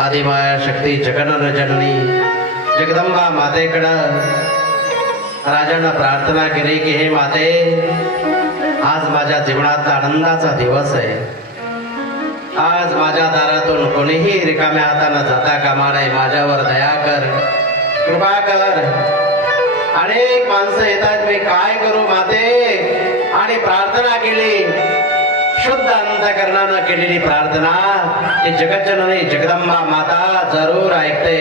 आदिमाया शक्ती जगन्नाथ जननी जगदंबा मातेकडं राजानं प्रार्थना केली की हे माते, आज माझ्या जीवनाचा आनंदाचा दिवस आहे. आज माझ्या दारातून कोणीही रिकाम्या हाताने जाता कामा नये. माझ्यावर दया कर, कृपा कर. अनेक माणसं येतात, मी काय करू माते? आणि प्रार्थना केली, शुद्ध अंतःकरणानं केलेली प्रार्थना ती जगज्जननी जगदंबा माता जरूर ऐकते.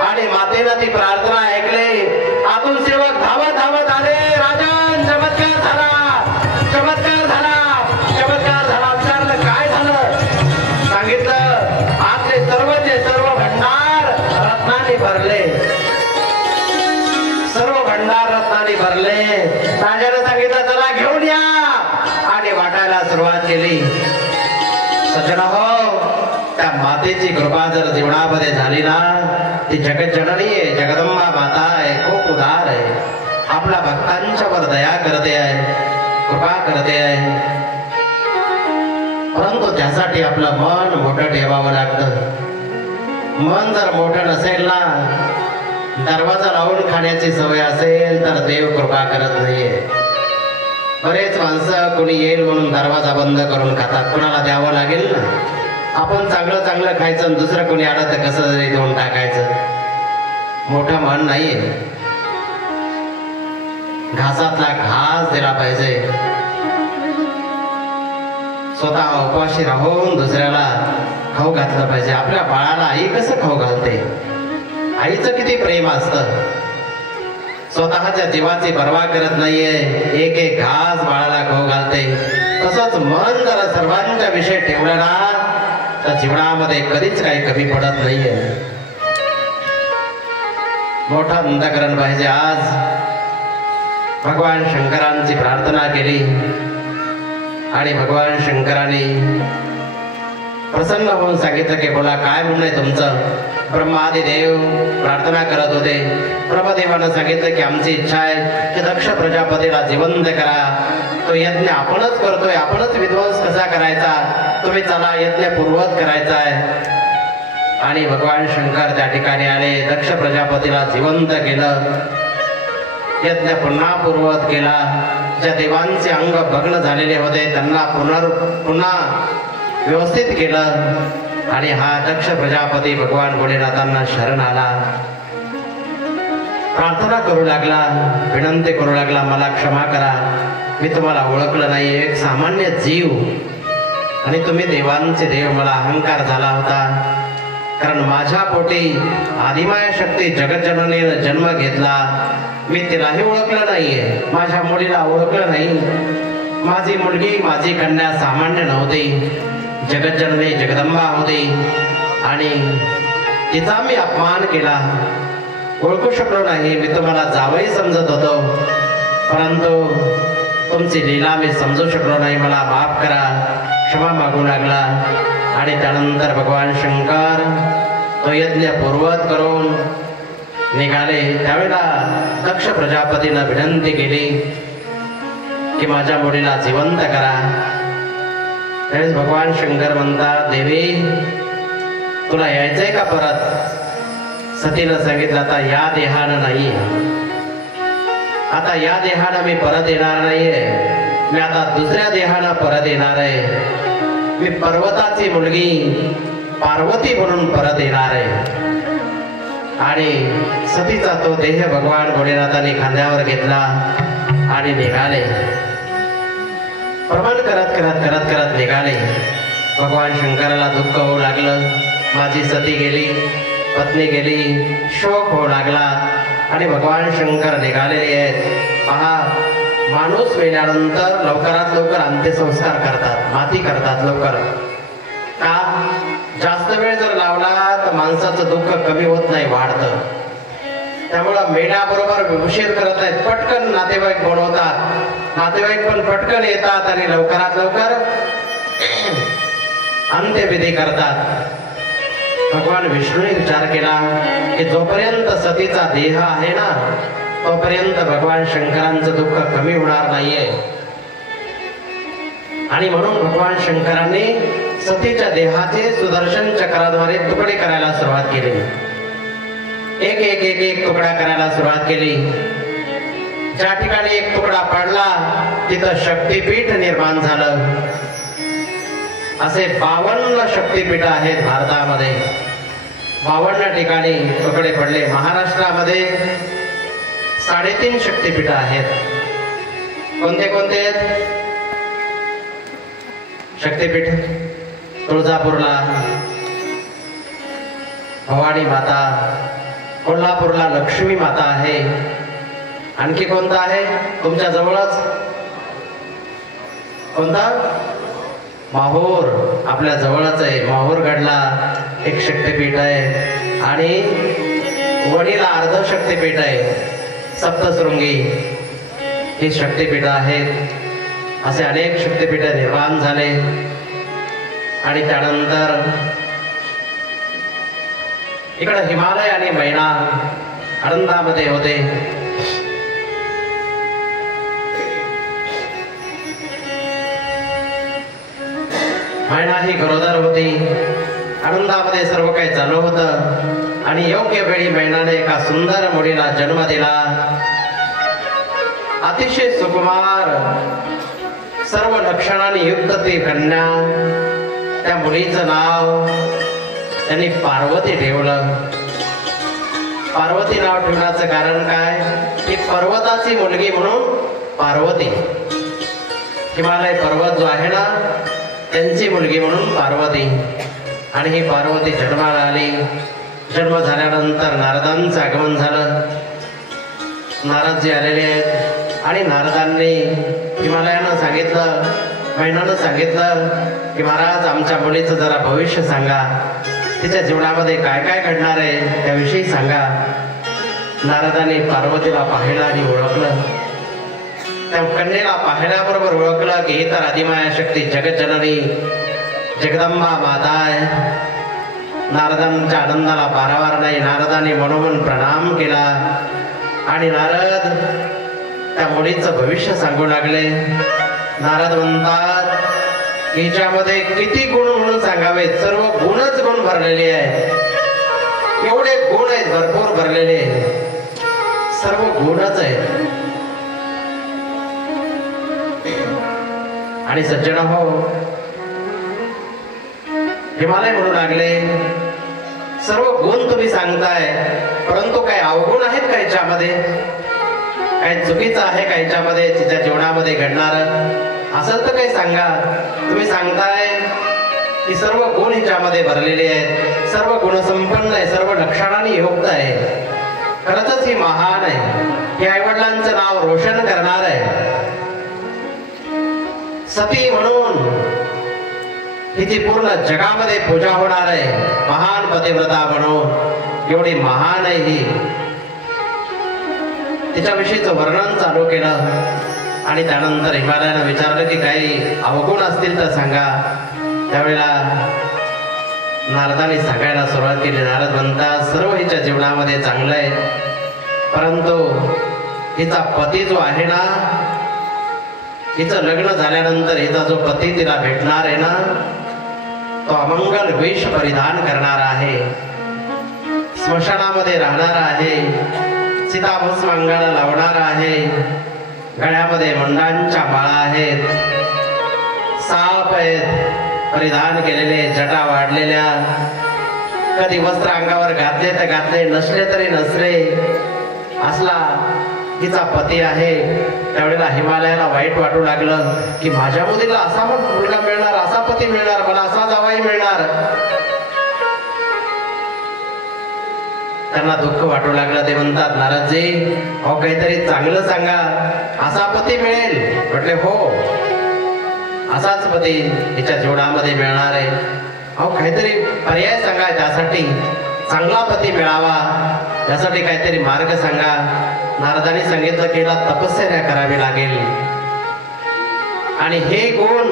आणि मातेनं ती प्रार्थना ऐकली. आतून सेवक धावत धावत आले. राजन, चमत्कार झाला, चमत्कार झाला, चमत्कार झाला. विचारलं काय झालं? सांगितलं आतले सर्वचे सर्व भंडार रत्नांनी भरले, सर्व भंडार रत्नांनी भरले. राजाने सांगितलं चला घेऊन या, आणि वाटायला सुरुवात केली. सज्जना हो, त्या मातेची कृपा जर जीवनामध्ये झाली ना, ती जगज्जननी आहे, जगदंबा माता आहे, खूप उदार आहे. आपल्या भक्तांच्यावर दया करते आहे, कृपा करते आहे. परंतु त्यासाठी आपलं मन मोठं ठेवावं लागतं. मन जर मोठं नसेल ना, दरवाजा लावून खाण्याची सवय असेल तर देव कृपा करत नाहीये. बरेच माणसं कोणी येईल म्हणून दरवाजा बंद करून खातात. कोणाला द्यावं लागेल ना. आपण चांगलं चांगलं खायचं आणि दुसरं कोणी आलं तर कसं तरी देऊन टाकायचं. मोठं मन नाहीये. घासातला घास दिला पाहिजे. स्वतः उपाशी राहून दुसऱ्याला खाऊ घातलं पाहिजे. आपल्या बाळाला आई कसं खाऊ घालते? आईचं किती प्रेम असतं. स्वतःच्या जीवाची पर्वा करत नाहीये, एक एक घास बाळाला खाऊ घालते. तसंच मन जरा सर्वांच्या विषय ठेवलं ना, तर जीवनामध्ये कधीच काही कमी पडत नाहीये. मोठं अंतःकरण पाहिजे. आज भगवान शंकरांची प्रार्थना केली आणि भगवान शंकरांनी प्रसन्न होऊन सांगितलं की बोला काय म्हणणं आहे तुमचं? ब्रह्मादी देव प्रार्थना करत होते. ब्रह्मदेवानं सांगितलं की आमची इच्छा आहे की दक्ष प्रजापतीला जिवंत करा. तो यज्ञ आपणच करतोय, आपणच विध्वंस कसा करायचा, तुम्ही चला यज्ञ पूर्वत करायचा आहे. आणि भगवान शंकर त्या ठिकाणी आले. दक्ष प्रजापतीला जिवंत केलं, यज्ञ पुन्हा पूर्वत केला. ज्या देवांचे अंग भग्न झालेले होते त्यांना पुन्हा व्यवस्थित केलं. आणि हा दक्ष प्रजापती भगवान भोलेनाथांना शरण आला. प्रार्थना करू लागला, विनंती करू लागला, मला क्षमा करा, मी तुम्हाला ओळखलं नाही, एक सामान्य जीव आणि तुम्ही देवांचे देव. मला अहंकार झाला होता, कारण माझ्या पोटी आदिमाया शक्ती जगज्जननीने जन्म घेतला. मी तिलाही ओळखलं नाहीये, माझ्या मुलीला ओळखलं नाही. माझी मुलगी, माझी कन्या सामान्य नव्हती, जगज्जननी जगदंबा होती. आणि तिचा मी अपमान केला, ओळखू शकलो नाही. मी तुम्हाला जावई समजत होतो, परंतु तुमची लीला मी समजू शकलो नाही, मला माफ करा, क्षमा मागू लागला. आणि त्यानंतर भगवान शंकर तो यज्ञ पूर्वत करून निघाले. त्यावेळेला दक्ष प्रजापतीनं विनंती केली की माझ्या मुलीला जिवंत करा. त्यावेळेस भगवान शंकर म्हणतात, देवी तुला यायचंय का परत? सतीनं सांगितलं आता या देहानं नाही, आता या देहानं मी परत येणार नाहीये, मी आता दुसऱ्या देहानं परत येणार आहे. मी पर्वताची मुलगी पार्वती म्हणून परत येणार आहे. आणि सतीचा तो देह भगवान भोलेनाथाने खांद्यावर घेतला आणि निघाले. प्रमाण करत करत करत करत निघाले. भगवान शंकराला दुःख होऊ लागलं, माझी सती गेली, पत्नी गेली, शोक होऊ लागला. आणि भगवान शंकर निघालेले आहेत. पहा, माणूस मेल्यानंतर लवकरात लवकर अंत्यसंस्कार करतात, माती करतात लवकर. का? जास्त वेळ जर लावला तर माणसाचं दुःख कमी होत नाही, वाढतं. त्यामुळं मेल्याबरोबर उशीर करत नाहीत, पटकन नातेवाईक बोलवतात, नातेवाईक पण पटकन येतात आणि लवकरात लवकर अंत्यविधी करतात. भगवान विष्णूने विचार केला की जोपर्यंत सतीचा देह आहे ना, तोपर्यंत भगवान शंकरांचं दुःख कमी होणार नाहीये. आणि म्हणून भगवान शंकरांनी सतीच्या देहाचे सुदर्शन चक्राद्वारे तुकडे करायला सुरुवात केली. एक एक एक एक तुकडा करायला सुरुवात केली. ज्या ठिकाणी एक तुकडा पडला तिथं शक्तीपीठ निर्माण झालं. असे 52 शक्तीपीठ आहेत भारतामध्ये. 52 ठिकाणी तुकडे पडले. महाराष्ट्रामध्ये 3.5 शक्तीपीठ आहेत. कोणते कोणते आहेत शक्तीपीठ? तुळजापूरला भवानी माता, कोल्हापूरला लक्ष्मी माता आहे. आणखी कोणता आहे तुमच्या जवळच? कोणता? माहूर आपल्या जवळच आहे. माहूरगडला एक शक्तीपीठ आहे आणि वणीला अर्ध शक्तीपीठ आहे. सप्तशृंगी ही शक्तीपीठ आहेत. असे अनेक शक्तीपीठ निर्माण झाले. आणि त्यानंतर इकडे हिमालय आणि मैना आनंदामध्ये होते. मैना ही गरोदर होती. आनंदामध्ये सर्व काही चालू होतं. आणि योग्य वेळी मैनाने एका सुंदर मुलीला जन्म दिला. अतिशय सुकुमार सर्व लक्षणांनी युक्त ती कन्या. त्या मुलीचं नाव त्यांनी पार्वती ठेवलं. पार्वती नाव ठेवण्याचं कारण काय? की पर्वताची मुलगी म्हणून पार्वती. हिमालय पर्वत जो आहे ना त्यांची मुलगी म्हणून पार्वती. आणि ही पार्वती जन्माला आली. जन्म झाल्यानंतर नारदांचं आगमन झालं. नारदजी आलेले आहेत. आणि नारदांनी हिमालयानं सांगितलं, मैनानं सांगितलं की महाराज आमच्या मुलीचं जरा भविष्य सांगा. तिच्या जीवनामध्ये काय काय घडणार आहे त्याविषयी सांगा. नारदांनी पार्वतीला पाहिलं आणि ओळखलं. त्या कन्येला पाहिल्याबरोबर ओळखलं की ही तर आदिमाया शक्ती जगज्जननी जगदंबा माता आहे. नारदांच्या आनंदाला पारावार नाही. नारदांनी मनोमन प्रणाम केला. आणि नारद त्या मुलीचं भविष्य सांगू लागले. नारद म्हणतात हिच्यामध्ये किती गुण म्हणून सांगावे? सर्व गुणच गुण भरलेले आहेत. एवढे गुण आहेत, भरपूर भरलेले, सर्व गुणच आहेत. आणि सज्जन हो, हिमालय म्हणू लागले सर्व गुण तुम्ही सांगताय, परंतु काही अवगुण आहेत का याच्यामध्ये? काही चुकीचं आहे का याच्यामध्ये? तिच्या जीवनामध्ये घडणार असेल तर काही सांगा. तुम्ही सांगताय की सर्व गुण हिच्यामध्ये भरलेले आहेत, सर्व गुणसंपन्न आहे, सर्व लक्षणांनी युक्त आहे. खरंच ही महान आहे. ही आईवडिलांचं नाव रोशन करणार आहे. सती म्हणून हिची पूर्ण जगामध्ये पूजा होणार आहे. महान पतिव्रता म्हणून एवढी महान आहे ही. तिच्याविषयीचं वर्णन चालू केलं. आणि त्यानंतर हिमालयानं विचारलं की काही अवगुण असतील तर सांगा. त्यावेळेला नारदांनी सांगायला सुरुवात केली. नारद म्हणतात सर्व हिच्या जीवनामध्ये चांगलं आहे, परंतु हिचा पती जो आहे ना, हिचं लग्न झाल्यानंतर हिचा जो पती तिला भेटणार आहे ना, तो अमंगल वेश परिधान करणार आहे, स्मशानामध्ये राहणार आहे, चिताभस्म अंगाला लावणार आहे, गळ्यामध्ये मुंडांच्या माळा आहेत, साप आहेत परिधान केलेले, जटा वाढलेल्या, कधी वस्त्र अंगावर घातले तर घातले, नसले तरी नसले, असला हिचा पती आहे. त्यावेळेला हिमालयाला वाईट वाटू लागलं की माझ्या मुलीला असा मुलगा मिळणार, असा पती मिळणार, मला असा जावाई मिळणार. त्यांना दुःख वाटू लागलं. ते म्हणतात नारदजी अहो काहीतरी चांगलं सांगा, असा पती मिळेल. म्हटले हो, असाच पती हिच्या जीवनामध्ये मिळणार आहे. अहो काहीतरी पर्याय सांगा, त्यासाठी चांगला पती मिळावा त्यासाठी काहीतरी मार्ग सांगा. नारदांनी सांगितलं की हिला तपश्चर्या करावी लागेल. आणि हे गुण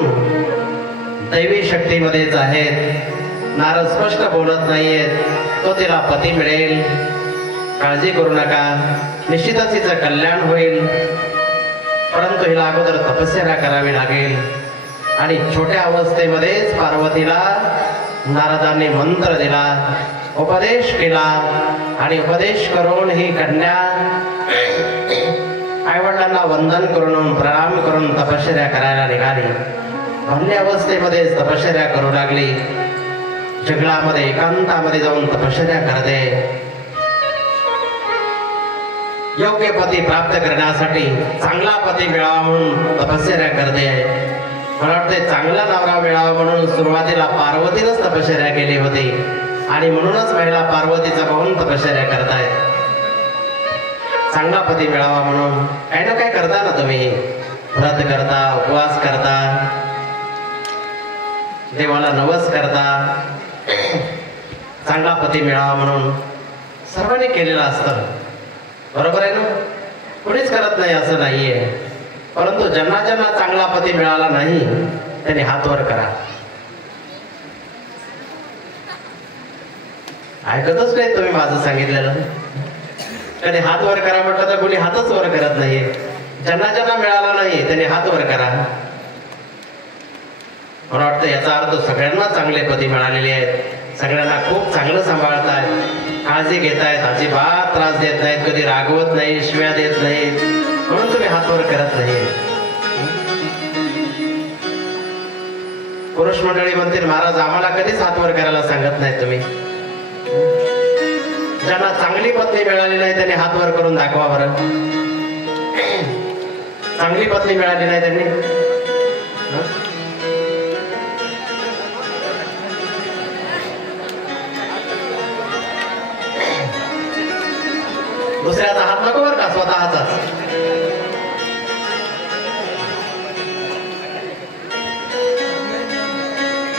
दैवी शक्तीमध्येच आहेत. नारद स्पष्ट बोलत नाहीयेत. तो तिला पती मिळेल, काळजी करू नका. निश्चितच हिचं कल्याण होईल. परंतु हिला अगोदर तपस्या करावी लागेल. आणि छोट्या अवस्थेमध्येच पार्वतीला नारदांनी मंत्र दिला, उपदेश केला. आणि उपदेश करून ही कन्या आईवडिलांना वंदन करून प्रणाम करून तपश्चर्या करायला निघाली. बाल्य अवस्थेमध्येच तपश्चर्या करू लागली. जंगलामध्ये एकांतामध्ये जाऊन तपश्चर्या करते. योग्य पती प्राप्त करण्यासाठी, चांगला पती मिळावा म्हणून तपश्चर्या करते. मला वाटते चांगला नवरा मिळावा म्हणून सुरुवातीला पार्वतीनंच तपश्चर्या केली होती. आणि म्हणूनच महिला पार्वतीचा पाहून तपश्चर्या करतायत. चांगला पती मिळावा म्हणून काही ना काय करता ना तुम्ही. व्रत करता, उपवास करता, देवाला नवस करता. चांगला पती मिळावा म्हणून सर्वांनी केलेलं असतं. बरोबर आहे ना? कुणीच करत नाही असं नाहीये. परंतु ज्यांना ज्यांना चांगला पती मिळाला नाही त्यांनी हात वर करा. ऐकतच नाही तुम्ही माझं सांगितलेलं. कधी हात वर करा म्हटलं तर कोणी हातच वर करत नाहीये. ज्यांना ज्यांना मिळाला नाही त्यांनी हात वर करा. मला वाटतं याचा अर्थ सगळ्यांना चांगले पती मिळालेले आहेत. सगळ्यांना खूप चांगलं सांभाळतायत, काळजी घेतायत, अजिबात त्रास देत नाहीत, कधी रागवत नाही, शिव्या देत नाहीत. म्हणून तुम्ही हात वर करत नाही. पुरुष मंडळी म्हणतील महाराज आम्हाला कधीच हात वर करायला सांगत नाही तुम्ही. ज्यांना चांगली पत्नी मिळाली नाही त्यांनी हात वर करून दाखवा बरं. चांगली पत्नी मिळाली नाही त्यांनी. दुसऱ्याचा हात नको बरं का, स्वतःचाच.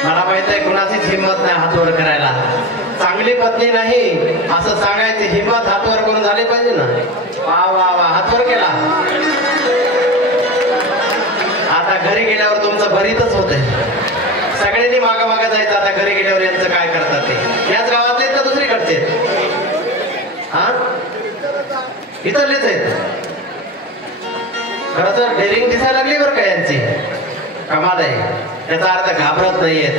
मला माहित आहे कुणाचीच हिंमत नाही हात वर करायला. चांगली पत्नी नाही असं सांगायची हिंमत हात वर करून झाली पाहिजे ना. वा वा वा, हात वर केला. आता घरी गेल्यावर तुमचं भरीतच होतंय. सगळ्यांनी मागं मागं जायचं. आता घरी गेल्यावर यांचं काय करतात ते. याच गावातले का दुसरीकडचे? हा, इथलेच आहेत. खरं तर डेअरिंग दिसायला लागली बरं का यांची. कमाल आहे. त्याचा अर्थ घाबरत नाहीयेत.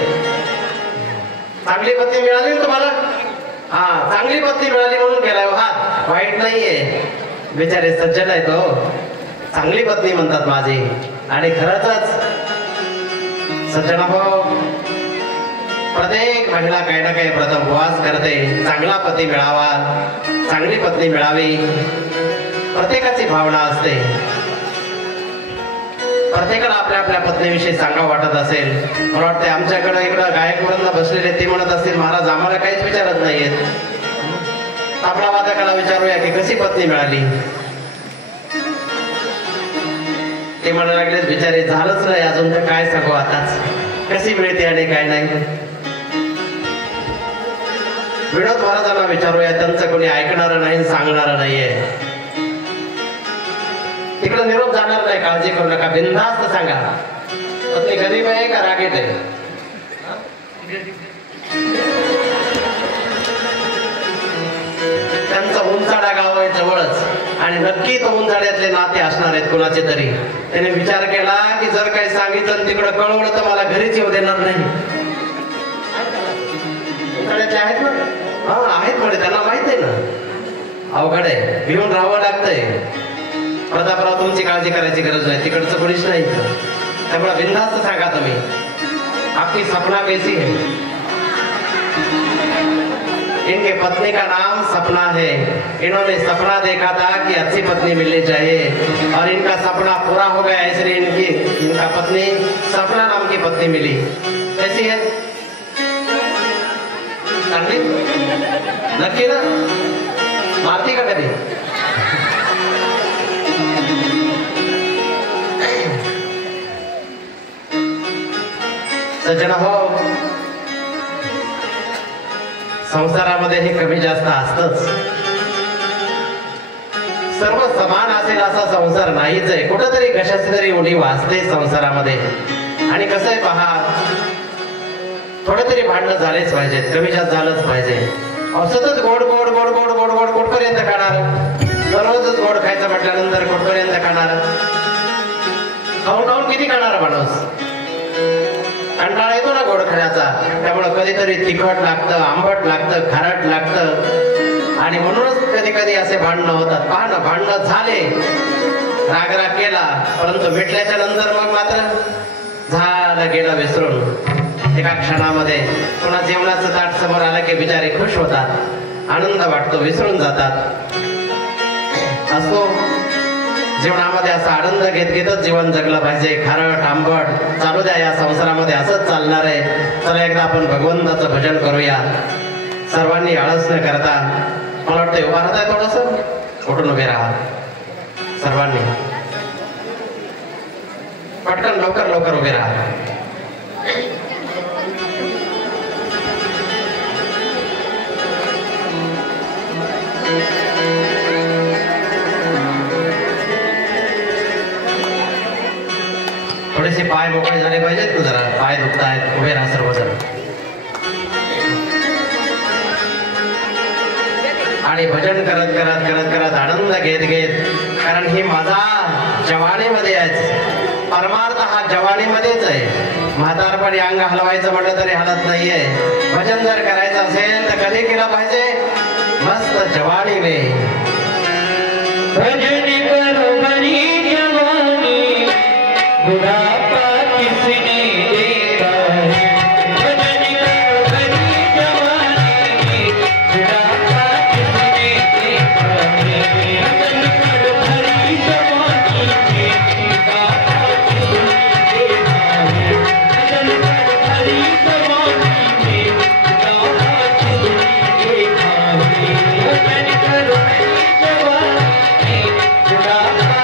चांगली पत्नी मिळाली तुम्हाला. हा, चांगली पत्नी मिळाली म्हणून केलाय हात, वाईट नाहीये. बिचारे सज्जन आहे तो. चांगली पत्नी म्हणतात माझी. आणि खरंच सज्जना भाऊ, प्रत्येक महिला काही ना काही प्रथम उपवास करते. चांगला पती मिळावा, चांगली पत्नी मिळावी, प्रत्येकाची भावना असते. प्रत्येकाला आपल्या आपल्या पत्नीविषयी सांगावं वाटत असेल. मला वाटते आमच्याकडे इकडं गायकवरांना बसलेले ते म्हणत असतील महाराज आम्हाला काहीच विचारत नाहीयेत. आपला वादकाला विचारूया की कशी पत्नी मिळाली. ते म्हणायला लागले बिचारे झालंच नाही अजून तर काय सांगू आताच, कशी मिळते आणि काय नाही. विनोद महाराजांना विचारूया, त्यांचं कोणी ऐकणार नाही, सांगणार नाहीये. तिकडे निरोप जाणार नाही, काळजी करू नका, बिनधास्त सांगा. पत्नी गरीब आहे का रागीट आहे? त्यांचा उंचाडा गाव आहे जवळच आणि नक्की तो उंचाड्यातले नाते असणार आहेत कुणाचे तरी. त्याने विचार केला की जर काही सांगितलं तिकडे कळवलं तर मला घरीच येऊ देणार नाही. उंचाड्यातले आहेत ना? हा आहेत म्हणजे त्यांना माहित आहे ना. अवघड आहे, भिवून राहावं लागतंय. प्रतापराव तुमची काळजी करायची गरज नाही, तिकडचं कोणीच नाही. त्यामुळे बिनधास्त सांगा तुम्ही. आपकी सपना कैसी है? इनके पत्नी का नाम सपना है. इन्होंने सपना देखा था कि अच्छी पत्नी मिलनी चाहिए और इनका सपना पूरा हो गया, इसलिए इनका पत्नी सपना नाम की पत्नी मिली. कैसी है? नक्की ना? मारती का कधी? सज्जना हो, संसारामध्ये हे कमी जास्त असतच. सर्व समान असेल असा संसार नाहीच आहे. कुठंतरी कशाची तरी उणीव असते संसारामध्ये. आणि कसं आहे पहा, थोडं तरी भांडणं झालेच पाहिजेत, कमी जास्त झालंच पाहिजे. औषधच गोड गोड गोड गोड गोड गोड कुठपर्यंत खाणार? दररोजच गोड खायचं म्हटल्यानंतर कुठपर्यंत खाणार? खाऊन खाऊन किती खाणार माणूस? कंटाळा येतो ना गोड खाण्याचा. त्यामुळं कधीतरी तिखट लागतं, आंबट लागतं, खारट लागतं. आणि म्हणूनच कधी कधी असे भांडणं होतात. पहा ना, भांडणं झाले, रागराग केला, परंतु भेटल्याच्या नंतर मग मात्र झालं गेलं विसरून. एका क्षणामध्ये पुन्हा जेवणाचं ताट समोर आलं की बिचारे खुश होतात, आनंद वाटतो, विसरून जातात. असो, जीवनामध्ये असा आनंद घेत घेतच जीवन जगलं पाहिजे. खारट आंबट चालू द्या, या संसारामध्ये असंच चालणार आहे. चला एकदा आपण भगवंताचं भजन करूया. सर्वांनी आळस न करता, मला वाटतं उभा राहताय, थोडस उठून उभे राहा सर्वांनी. पटकन लवकर लवकर उभे राहा. थोडेसे पाय मोकळे झाले पाहिजेत ना, जरा पाय दुखतायत. उभे राहा सर्वजण. आणि भजन करत करत करत करत आनंद घेत घेत, कारण ही माझा जवानीमध्ये आहे, परमार्थ हा जवानीमध्येच आहे. म्हातारपणी अंग हलवायचं म्हटलं तरी हलत नाहीये. भजन जर करायचं असेल तर कधी केलं पाहिजे? मस्त जवानी में. भजन करो बड़ी जवानी, बुढ़ापा किसने देखा है? भजन करो बड़ी जवानी, बुढ़ापा किसने देखा है? भजन करो बड़ी जवानी, बुढ़ापा किसने देखा है? भजन करो बड़ी जवानी, बुढ़ापा किसने देखा है? भजन करो बड़ी जवानी, बुढ़ापा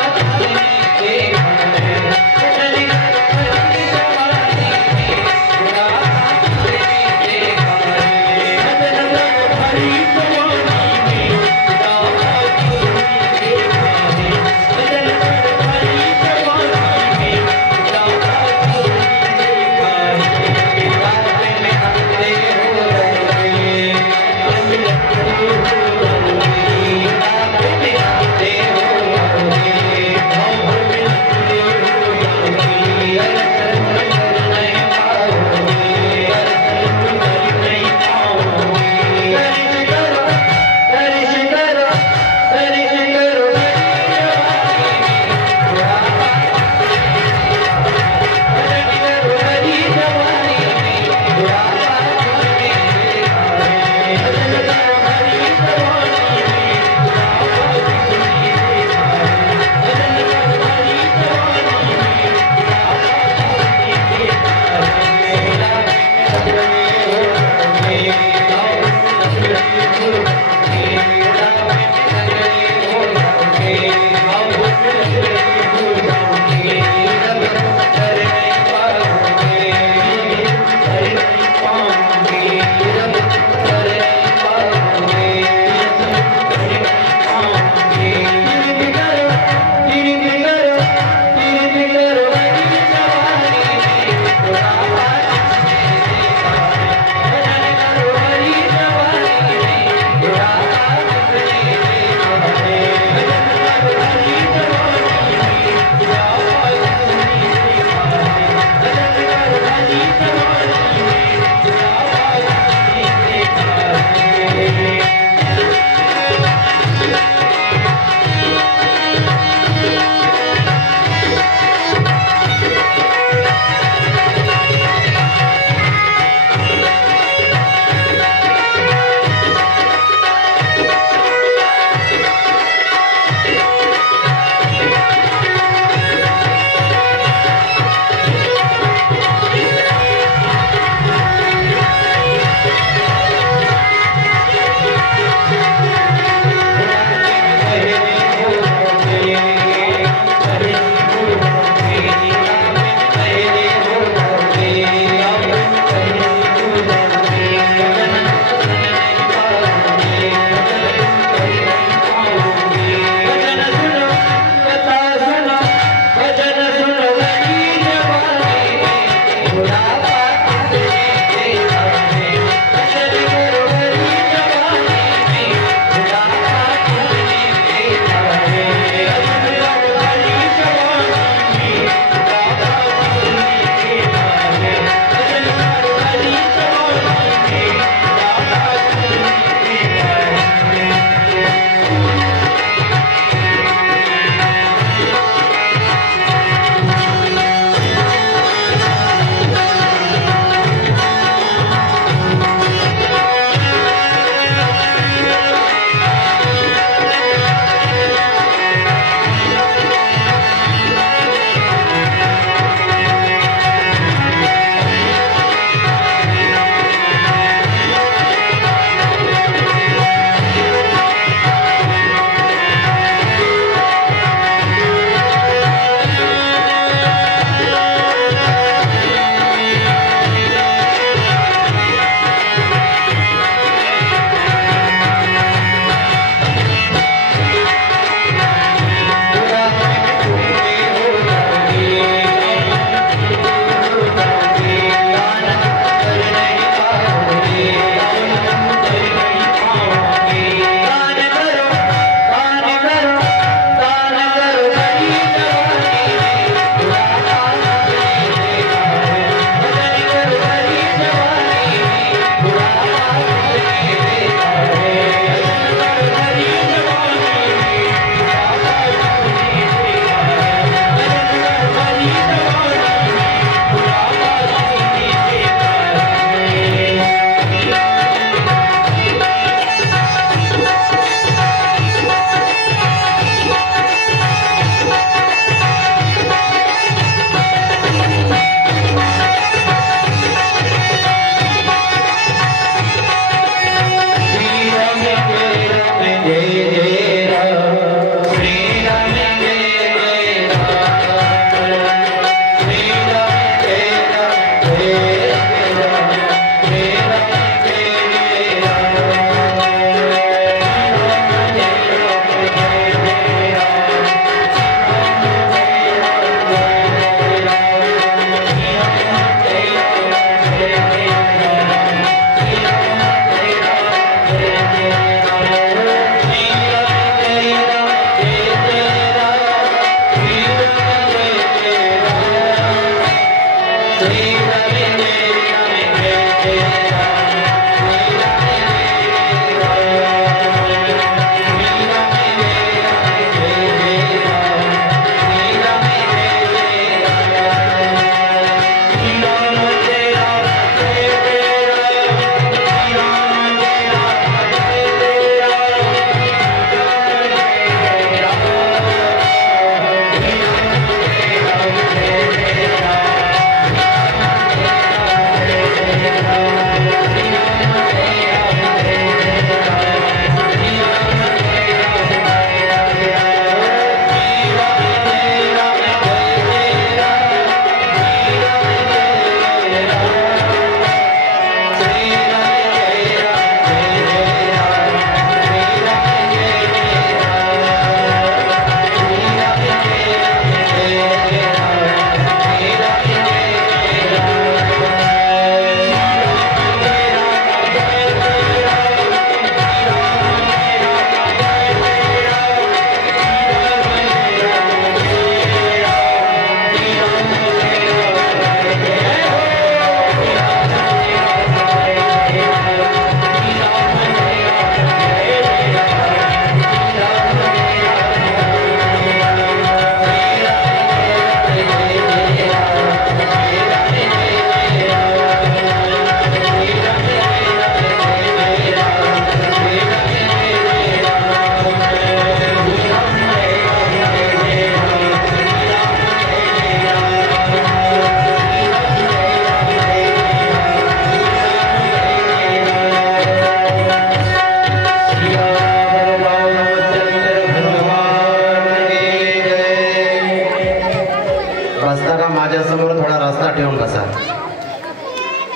बसताना माझ्यासमोर थोडा रस्ता ठेवून बसा.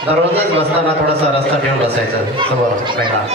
दररोजच बसताना थोडासा रस्ता ठेवून बसायचं समोर वेगळा.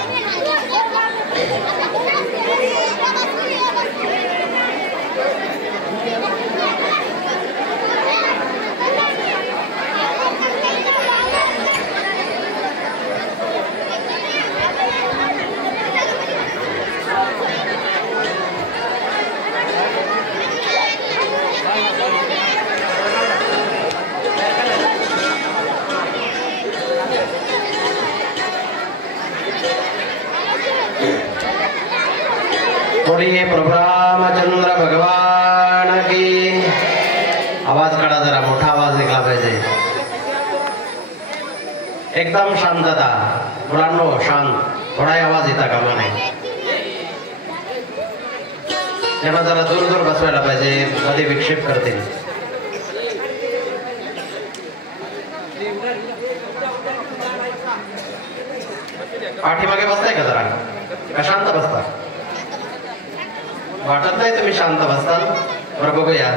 बोलिए प्रभु रामचंद्र भगवान की. आवाज काढा जरा, मोठा आवाज निघला पाहिजे. एकदम शांतता मुलांनो, शांत. थोडाही आवाज येता कामा नाही. त्यांना जरा दूर दूर बसवायला पाहिजे, कधी विक्षेप करतील. पाठीमागे बसताय का जरा, का शांत बसता? वाटत नाही तुम्ही शांत बसताल. बरं बघूया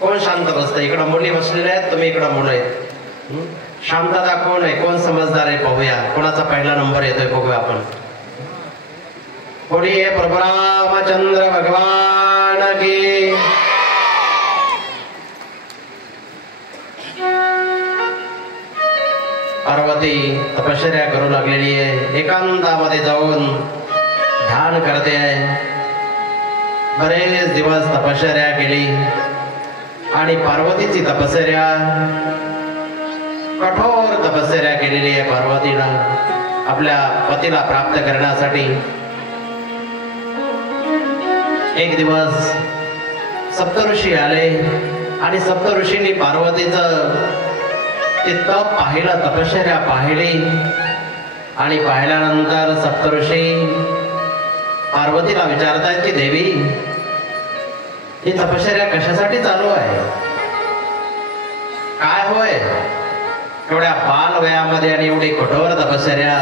कोण शांत बसतं. इकडं मुली बसलेल्या आहेत, तुम्ही इकडं मुलं आहेत. शांतता कोण आहे, कोण समजदार आहे पाहूया. कोणाचा पहिला नंबर येतोय बघूया आपण. बोलिए प्रभु रामचंद्र भगवान की. पार्वती तपश्चर्या करू लागलेली आहे. एकांतामध्ये जाऊन ध्यान करते आहे. बरेच दिवस तपश्चर्या केली आणि पार्वतीची तपश्चर्या, कठोर तपश्चर्या केलेली आहे पार्वतीनं आपल्या पतीला प्राप्त करण्यासाठी. एक दिवस सप्तऋषी आले आणि सप्तऋषींनी पार्वतीचं ते तप पाहिलं, तपश्चर्या पाहिली. आणि पाहिल्यानंतर सप्तऋषी पार्वतीला विचारतायत की देवी, ही तपश्चर्या कशासाठी चालू आहे, काय होय एवढ्या बाल वयामध्ये आणि एवढी कठोर तपश्चर्या?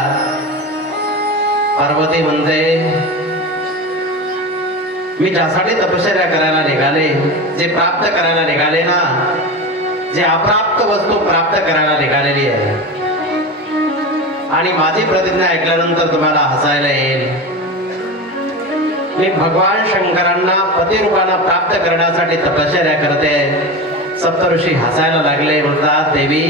पार्वती म्हणते, मी ज्यासाठी तपश्चर्या करायला निघाले, जे प्राप्त करायला निघाले ना, जे अप्राप्त वस्तू प्राप्त करायला निघालेली आहे. आणि माझी प्रतिज्ञा ऐकल्यानंतर तुम्हाला हसायला येईल. मी भगवान शंकरांना पतिरूपानं प्राप्त करण्यासाठी तपश्चर्या करते. सप्तऋषी हसायला लागले, म्हणतात देवी